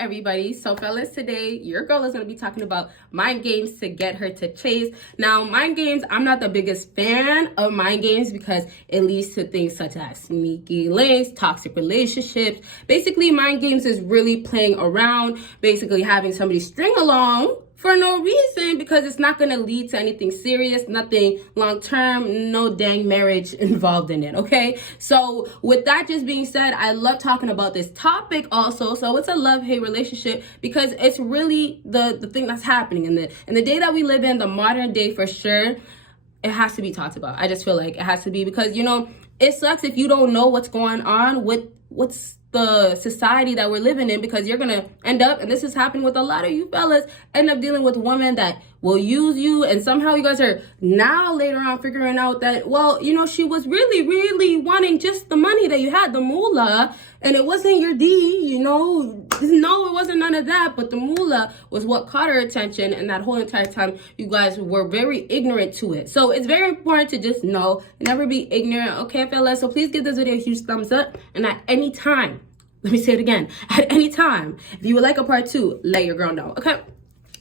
everybody. So fellas, today your girl is going to be talking about mind games to get her to chase. Now, mind games, I'm not the biggest fan of mind games because it leads to things such as sneaky links, toxic relationships. Basically, mind games is really playing around, basically having somebody string along for no reason, because it's not going to lead to anything serious, nothing long-term, no dang marriage involved in it, okay? So with that just being said, I love talking about this topic also. So it's a love-hate relationship because it's really the thing that's happening in the day that we live in, the modern day for sure. It has to be talked about. I just feel like it has to be because, you know, it sucks if you don't know what's going on with what's the society that we're living in, because you're gonna end up, and this is happening with a lot of you fellas, end up dealing with women that will use you, and somehow you guys are now later on figuring out that, well, you know, she was really wanting just the money that you had, the moolah, and it wasn't your D, you know. No, it wasn't none of that, but the moolah was what caught her attention, and that whole entire time you guys were very ignorant to it. So it's very important to just know, never be ignorant, okay, fellas? So please give this video a huge thumbs up, and at any time, let me say it again, at any time, if you would like a part 2, let your girl know, okay?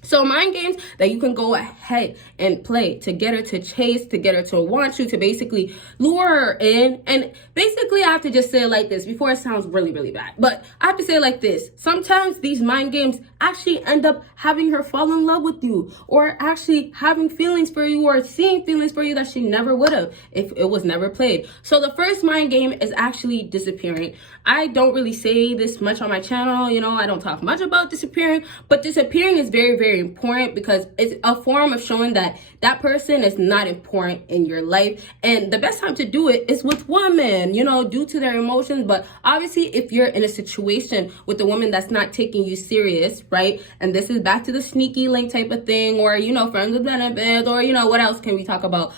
So mind games that you can go ahead and play to get her to chase, to get her to want you, to basically lure her in. And basically, I have to just say it like this before it sounds really bad. But I have to say it like this. Sometimes these mind games actually end up having her fall in love with you, or actually having feelings for you, or seeing feelings for you that she never would have if it was never played. So the first mind game is actually disappearing. I don't really say this much on my channel, you know, I don't talk much about disappearing, but disappearing is very important because it's a form of showing that that person is not important in your life. And the best time to do it is with women, you know, due to their emotions. But obviously, if you're in a situation with a woman that's not taking you serious, right? And this is back to the sneaky link type of thing, or, you know, friends with benefits, or, you know, what else can we talk about?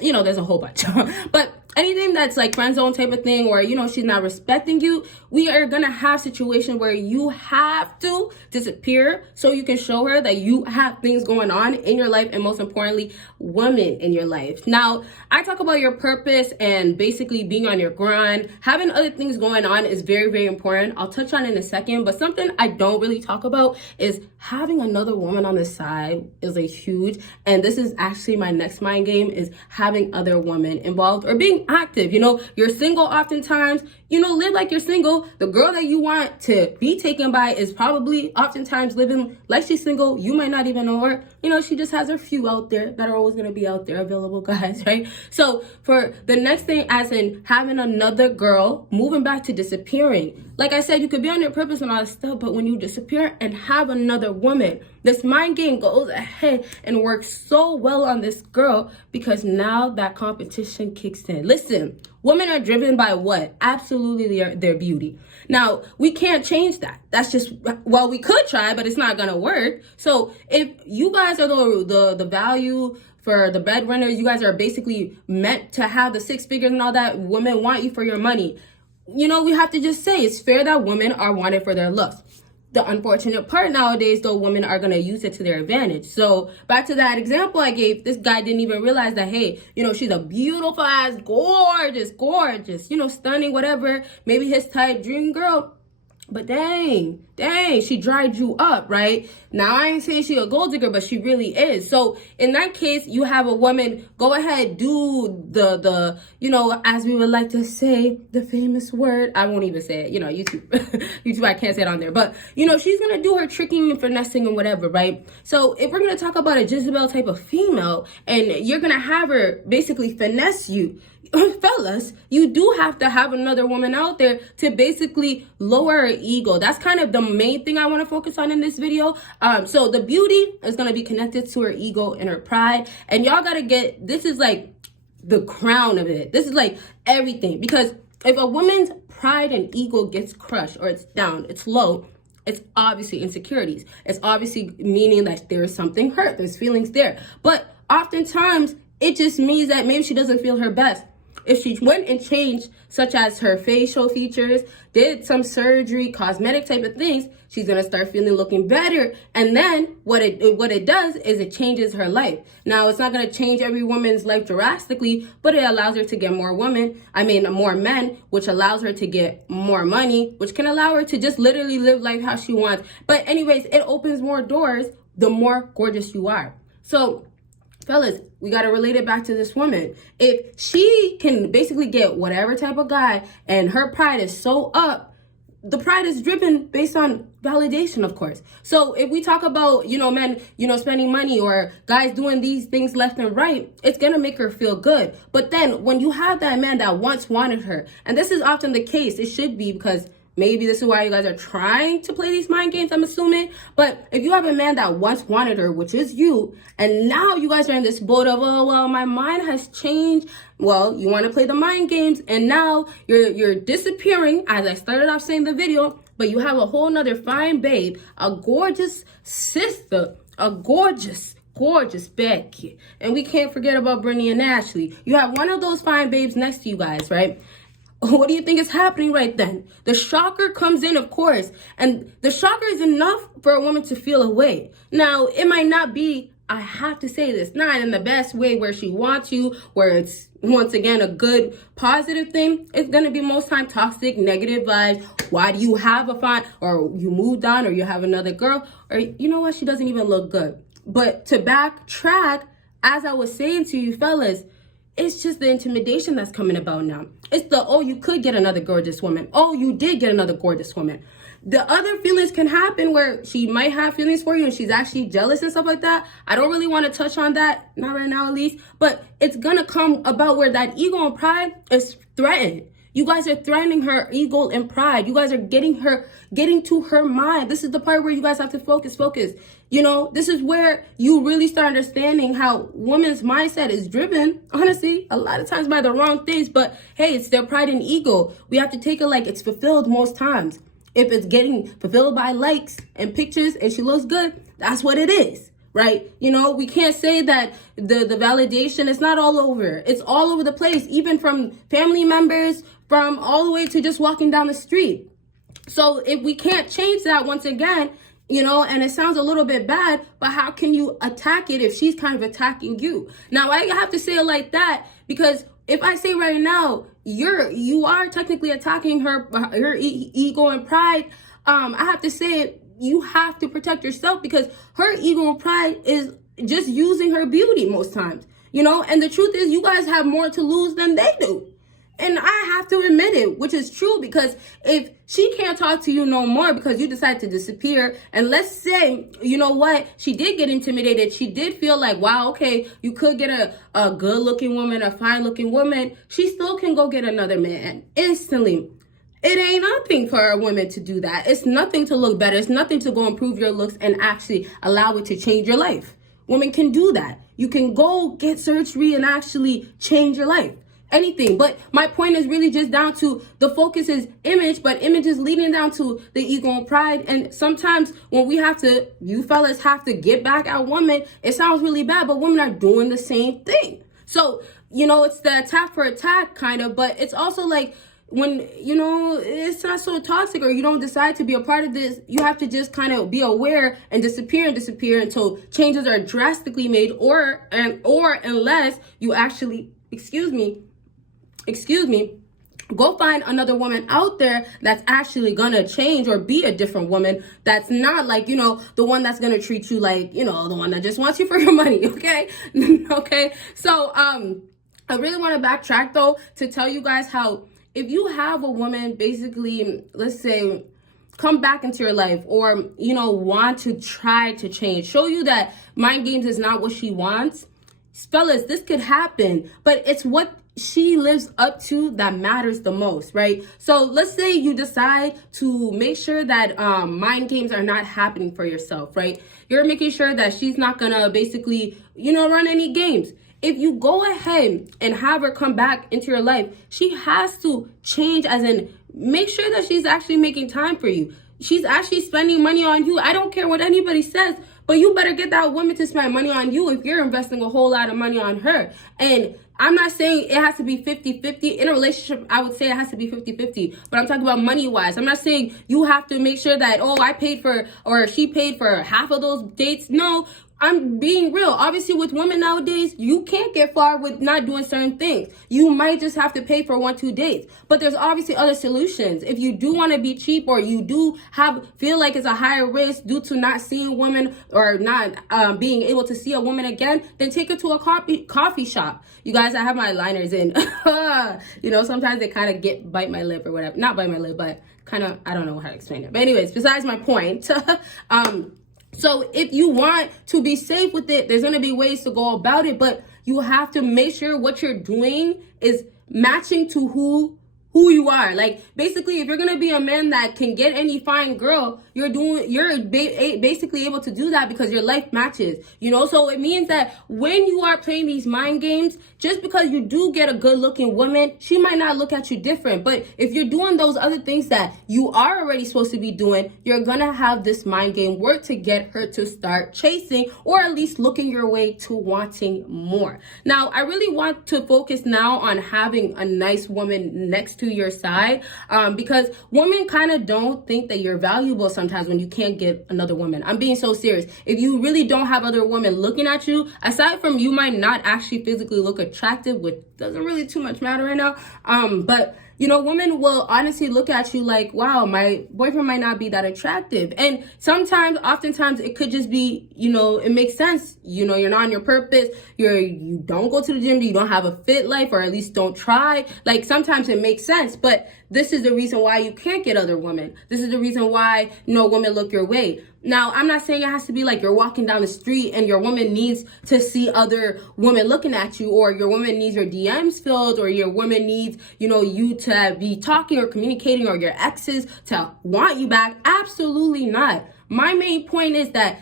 You know, there's a whole bunch. But anything that's like friend zone type of thing, or, you know, she's not respecting you, we are gonna have situations where you have to disappear so you can show her that you have things going on in your life, and most importantly, women in your life. Now, I talk about your purpose and basically being on your grind. Having other things going on is very important. I'll touch on it in a second, but something I don't really talk about is having another woman on the side is a huge, and this is actually my next mind game, is having other women involved or being active. You know, you're single oftentimes, you know, live like you're single. The girl that you want to be taken by is probably oftentimes living like she's single. You might not even know her. You know, she just has her few out there that are always going to be out there available, guys, right? So for the next thing, as in having another girl, moving back to disappearing. Like I said, you could be on your purpose and all that stuff, but when you disappear and have another woman, this mind game goes ahead and works so well on this girl, because now that competition kicks in. Listen, women are driven by what? Absolutely their beauty. Now, we can't change that. That's just, well, we could try, but it's not gonna work. So if you guys are the value for the breadwinner, you guys are basically meant to have the 6 figures and all that, women want you for your money. You know, we have to just say it's fair that women are wanted for their looks. The unfortunate part nowadays, though, women are going to use it to their advantage. So back to that example I gave, this guy didn't even realize that, hey, you know, she's a beautiful ass, gorgeous, you know, stunning, whatever, maybe his type, dream girl. But dang, she dried you up, right? Now, I ain't saying she a gold digger, but she really is. So in that case, you have a woman, go ahead, do the you know, as we would like to say, the famous word. I won't even say it, you know, YouTube, I can't say it on there. But, you know, she's going to do her tricking and finessing and whatever, right? So if we're going to talk about a Jezebel type of female, and you're going to have her basically finesse you, fellas, you do have to have another woman out there to basically lower her ego. That's kind of the main thing I want to focus on in this video. So the beauty is going to be connected to her ego and her pride. And y'all got to get, this is like the crown of it. This is like everything. Because if a woman's pride and ego gets crushed, or it's down, it's low, it's obviously insecurities. It's obviously meaning that there's something hurt. There's feelings there. But oftentimes, it just means that maybe she doesn't feel her best. if she went and changed, such as her facial features, did some surgery, cosmetic type of things, she's gonna start looking better. And then what it does is it changes her life. Now, it's not gonna change every woman's life drastically, but it allows her to get more men, which allows her to get more money, which can allow her to just literally live life how she wants. But anyways, it opens more doors the more gorgeous you are. So fellas, we got to relate it back to this woman. If she can basically get whatever type of guy and her pride is so up, the pride is driven based on validation, of course. So if we talk about, men, spending money or guys doing these things left and right, it's going to make her feel good. But then when you have that man that once wanted her, and this is often the case, it should be, because maybe this is why you guys are trying to play these mind games, I'm assuming. But if you have a man that once wanted her, which is you, and now you guys are in this boat of, oh, well, my mind has changed. Well, you want to play the mind games, and now you're disappearing, as I started off saying in the video, but you have a whole nother fine babe, a gorgeous sister, a gorgeous Becky. And we can't forget about Brittany and Ashley. You have one of those fine babes next to you guys, right? What do you think is happening right then? The shocker comes in, of course, and the shocker is enough for a woman to feel away. Now, it might not be, I have to say this, not in the best way where she wants you, where it's, once again, a good, positive thing. It's going to be most time toxic, negative vibes. Why do you have a fine, or you moved on, or you have another girl, or you know what, she doesn't even look good. But to backtrack, as I was saying to you fellas, it's just the intimidation that's coming about now. It's the, oh, you could get another gorgeous woman. Oh, you did get another gorgeous woman. The other feelings can happen where she might have feelings for you and she's actually jealous and stuff like that. I don't really want to touch on that, not right now at least, but it's going to come about where that ego and pride is threatened. You guys are threatening her ego and pride. You guys are getting to her mind. This is the part where you guys have to focus. This is where you really start understanding how women's mindset is driven, honestly, a lot of times by the wrong things. But hey, it's their pride and ego. We have to take it like it's fulfilled most times. If it's getting fulfilled by likes and pictures and she looks good, that's what it is. Right? We can't say that the validation is not all over. It's all over the place, even from family members, from all the way to just walking down the street. So if we can't change that, once again, and it sounds a little bit bad, but how can you attack it if she's kind of attacking you? Now, I have to say it like that because if I say right now, you are technically attacking her ego and pride, I have to say it. You have to protect yourself because her ego and pride is just using her beauty most times, and the truth is you guys have more to lose than they do. And I have to admit it, which is true, because if she can't talk to you no more because you decide to disappear, and let's say, she did get intimidated. She did feel like, wow, okay, you could get a good looking woman, a fine looking woman. She still can go get another man instantly. It ain't nothing for a woman to do that. It's nothing to look better. It's nothing to go improve your looks and actually allow it to change your life. Women can do that. You can go get surgery and actually change your life. Anything. But my point is really just down to the focus is image, but image is leading down to the ego and pride. And sometimes when you fellas have to get back at women, it sounds really bad, but women are doing the same thing. So, it's the attack for attack kind of, but it's also like, when, it's not so toxic or you don't decide to be a part of this, you have to just kind of be aware and disappear until changes are drastically made or unless you actually, excuse me, go find another woman out there that's actually gonna change or be a different woman that's not like, the one that's gonna treat you like, the one that just wants you for your money, okay? Okay, so I really want to backtrack though to tell you guys how if you have a woman basically, let's say, come back into your life or, want to try to change, show you that mind games is not what she wants, fellas, this could happen, but it's what she lives up to that matters the most, right? So let's say you decide to make sure that mind games are not happening for yourself, right? You're making sure that she's not gonna basically, run any games. If you go ahead and have her come back into your life, she has to change, as in make sure that she's actually making time for you. She's actually spending money on you. I don't care what anybody says, but you better get that woman to spend money on you if you're investing a whole lot of money on her. And I'm not saying it has to be 50-50. In a relationship, I would say it has to be 50-50. But I'm talking about money-wise. I'm not saying you have to make sure that, oh, I paid for, or she paid for half of those dates. No, I'm being real. Obviously, with women nowadays, you can't get far with not doing certain things. You might just have to pay for 1-2 dates. But there's obviously other solutions. If you do want to be cheap, or you do feel like it's a higher risk due to not seeing women, or not being able to see a woman again, then take her to a coffee shop. You guys, I have my liners in. You know, sometimes they kind of bite my lip or whatever. Not bite my lip, but kind of, I don't know how to explain it. But anyways, besides my point. So if you want to be safe with it, there's going to be ways to go about it, but you have to make sure what you're doing is matching to who you are. Like, basically, if you're going to be a man that can get any fine girl, you're basically able to do that because your life matches, you know? So it means that when you are playing these mind games, just because you do get a good looking woman, she might not look at you different. But if you're doing those other things that you are already supposed to be doing, you're going to have this mind game work to get her to start chasing, or at least looking your way to wanting more. Now, I really want to focus now on having a nice woman next to your side, because women kind of don't think that you're valuable sometimes when you can't get another woman. I'm being so serious. If you really don't have other women looking at you, aside from you might not actually physically look attractive, which doesn't really too much matter right now, but you know, women will honestly look at you like, wow, my boyfriend might not be that attractive. And oftentimes it could just be, you know, it makes sense. You know, you're not on your purpose. You don't go to the gym. You don't have a fit life, or at least don't try. Like, sometimes it makes sense, but this is the reason why you can't get other women. This is the reason why no women look your way. Now, I'm not saying it has to be like you're walking down the street and your woman needs to see other women looking at you, or your woman needs your DMs filled, or your woman needs, you know, you to be talking or communicating, or your exes to want you back. Absolutely not. My main point is that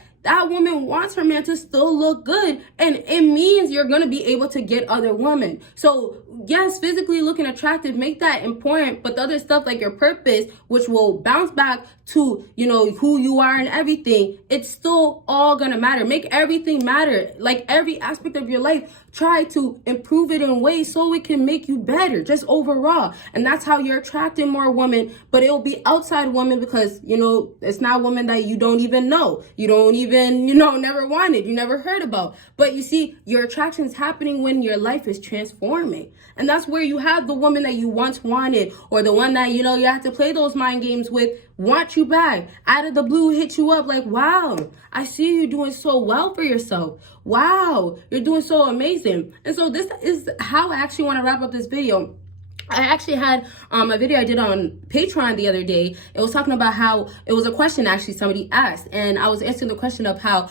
woman wants her man to still look good, and it means you're going to be able to get other women. So yes, physically looking attractive, make that important, but the other stuff like your purpose, which will bounce back to, you know, who you are and everything, it's still all gonna matter. Make everything matter. Like, every aspect of your life, try to improve it in ways so it can make you better, just overall. And that's how you're attracting more women, but it'll be outside women, because, you know, it's not women that you don't even know, you don't even, you know, never wanted, you never heard about. But you see, your attraction is happening when your life is transforming. And that's where you have the woman that you once wanted, or the one that, you know, you have to play those mind games with, want you back, out of the blue hit you up like, wow, I see you doing so well for yourself. Wow, you're doing so amazing. And so this is how I actually want to wrap up this video. I actually had a video I did on Patreon the other day. It was talking about how, it was a question actually somebody asked, and I was answering the question of how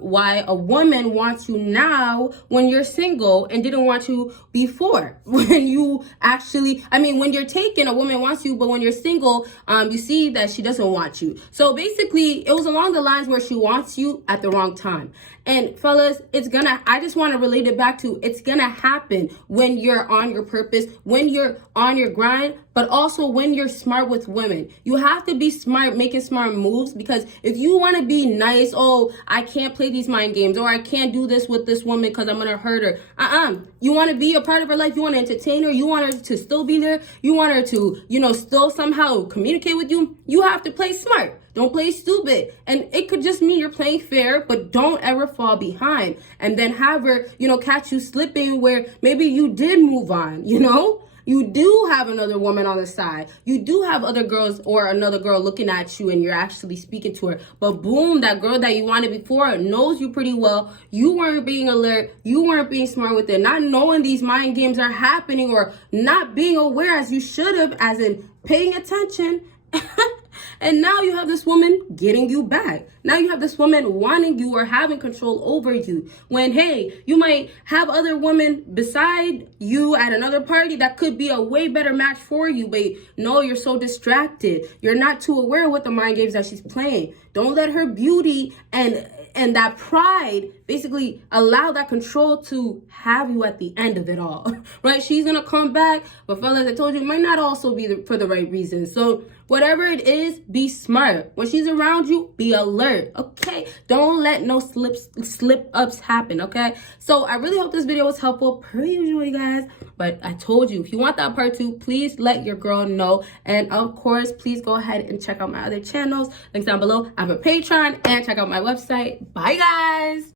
why a woman wants you now when you're single and didn't want you before. When you actually, I mean, when you're taken, a woman wants you, but when you're single, you see that she doesn't want you. So basically, it was along the lines where she wants you at the wrong time. And fellas, I just want to relate it back to, it's gonna happen when you're on your purpose, when you're on your grind, but also when you're smart with women. You have to be smart, making smart moves, because if you want to be nice, oh, I can't play these mind games, or I can't do this with this woman because I'm going to hurt her. You want to be a part of her life. You want to entertain her. You want her to still be there. You want her to, you know, still somehow communicate with you. You have to play smart. Don't play stupid. And it could just mean you're playing fair, but don't ever fall behind and then have her, you know, catch you slipping where maybe you did move on, you know? You do have another woman on the side. You do have other girls, or another girl looking at you, and you're actually speaking to her. But boom, that girl that you wanted before knows you pretty well. You weren't being alert. You weren't being smart with it. Not knowing these mind games are happening, or not being aware as you should have, as in paying attention. And now you have this woman getting you back. Now you have this woman wanting you or having control over you. When, hey, you might have other women beside you at another party that could be a way better match for you. But no, you're so distracted. You're not too aware of what the mind games that she's playing. Don't let her beauty and And that pride basically allowed that control to have you at the end of it all, right? She's gonna come back, but fellas, I told you, it might not also be for the right reasons. So whatever it is, be smart. When she's around you, be alert, okay? Don't let no slip-ups happen, okay? So I really hope this video was helpful, per usual, you guys. But I told you, if you want that part 2, please let your girl know. And of course, please go ahead and check out my other channels. Links down below. I have a Patreon, and check out my website. Bye, guys.